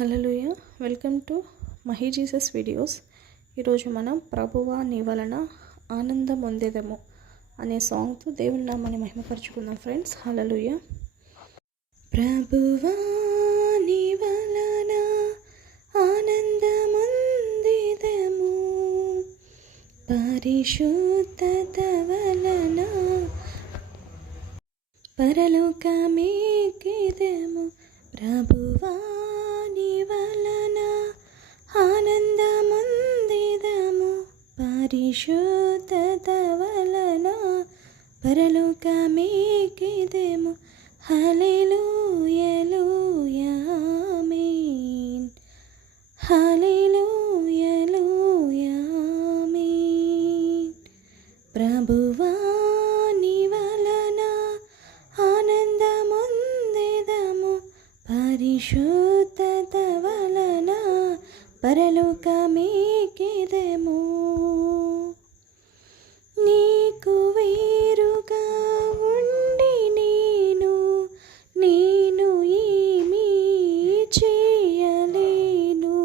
Hallelujah. Welcome to Mahi Jesus videos. ఈరోజు మనం ప్రభువా నీ వలన ఆనందం పొందేదము అనే సాంగ్తో దేవుని నామాన్ని మహిమపరచుకుందాం ఫ్రెండ్స్. హల్లెలూయా. ప్రభువా నీ వలన ఆనందం పొందేదము, పరిశుద్ధత వలన పరలోకమెక్కెదము. ప్రభువా నీ వలన ఆనందమొందెదము, పరిశుద్ధత వలన పరలోకమెక్కెదము. హల్లెలూయా ఆమేన్. హల్లెలూయా ఆమేన్. ప్రభువా నీ వలన ఆనందమొందెదము, పరిశుద్ధత వలన పరలోకమెక్కెదము. నీకు వేరుగా ఉండి నేను ఏమీ చేయలేను.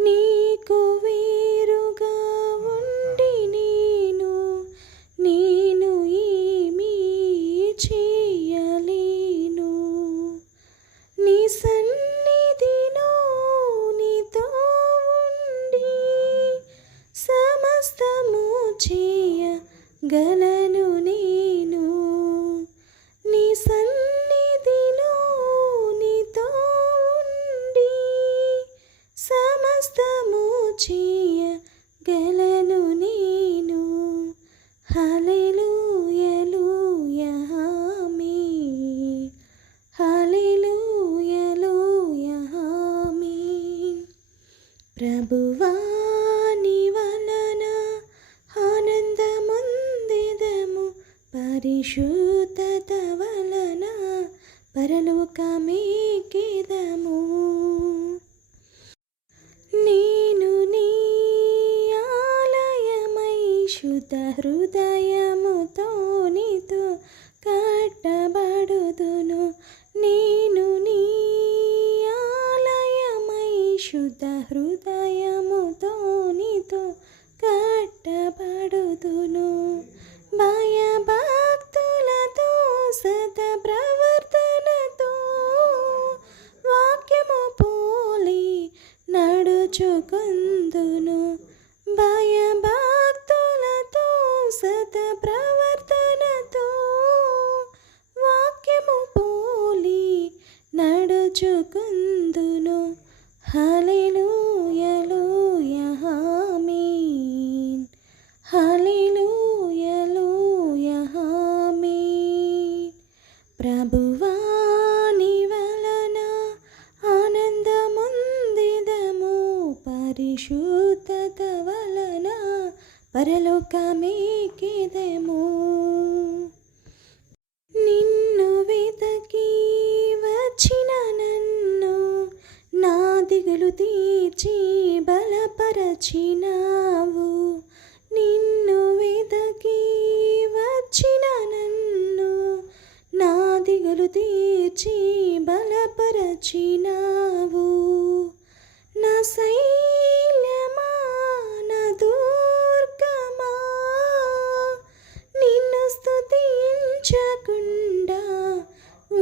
నీకు వేరుగా ఉండి నేను ఏమీ చేయలేను. నీ సన్నిధిలో నీతో ఉండి సమస్తము చేయగలను నేను. నీ సన్నిధిలో నీతో ఉండి సమస్తము చేయగలను నేను. హల్లెలూయా ఆమేన్. హల్లెలూయా ఆమేన్. ప్రభువా నీ వలన ఆనందమొందెదము, పరిశుద్ధత వలన పరలోకమెక్కెదము. నేను నీ ఆలయమై శుద్ధ హృదయముతో నీతో కట్టబడుదును. నేను నీ ఆలయమై శుద్ధ హృదయముతో నీతో కట్టబడుదును. భయభక్తులతో సత ప్రవర్తనతో వాక్యము పోలి నడుచుకొందును. భయభక్తులతో సత ప్రవర్తనతో వాక్యము పోలి నడుచుకొందును. హల్లెలూయా ఆమేన్. హల్లెలూయా ఆమేన్. ప్రభువా నీ వలన ఆనందమొందెదము, పరిశుద్ధత వలన పరలోకమెక్కెదము. నిన్ను వెతకి వచ్చిన నన్ను నా దిగులు తీర్చి బలపరచినావు. నిన్ను వెతకి వచ్చిన నన్ను నా దిగులు తీర్చి బలపరచినావు. నా శైలమా నా దుర్గమా, నిన్ను స్తుతించకుండా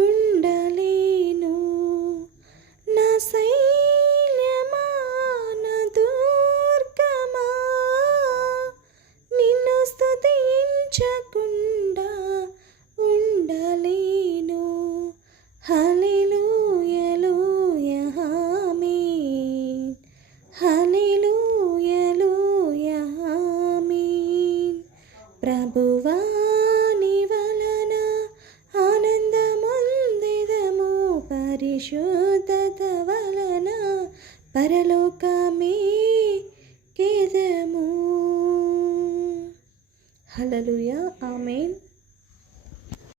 ఉండలేను. నా శైలమా నా దుర్గమా, నిన్ను స్తుతించకుండా ఉండలేను. హల్లెలూయా ఆమేన్. హల్లెలూయా ఆమేన్. ప్రభువా నీ వలన ఆనందమొందెదము, పరిశుద్ధత వలన పరలోకమెక్కెదము. హల్లెలూయా ఆమేన్.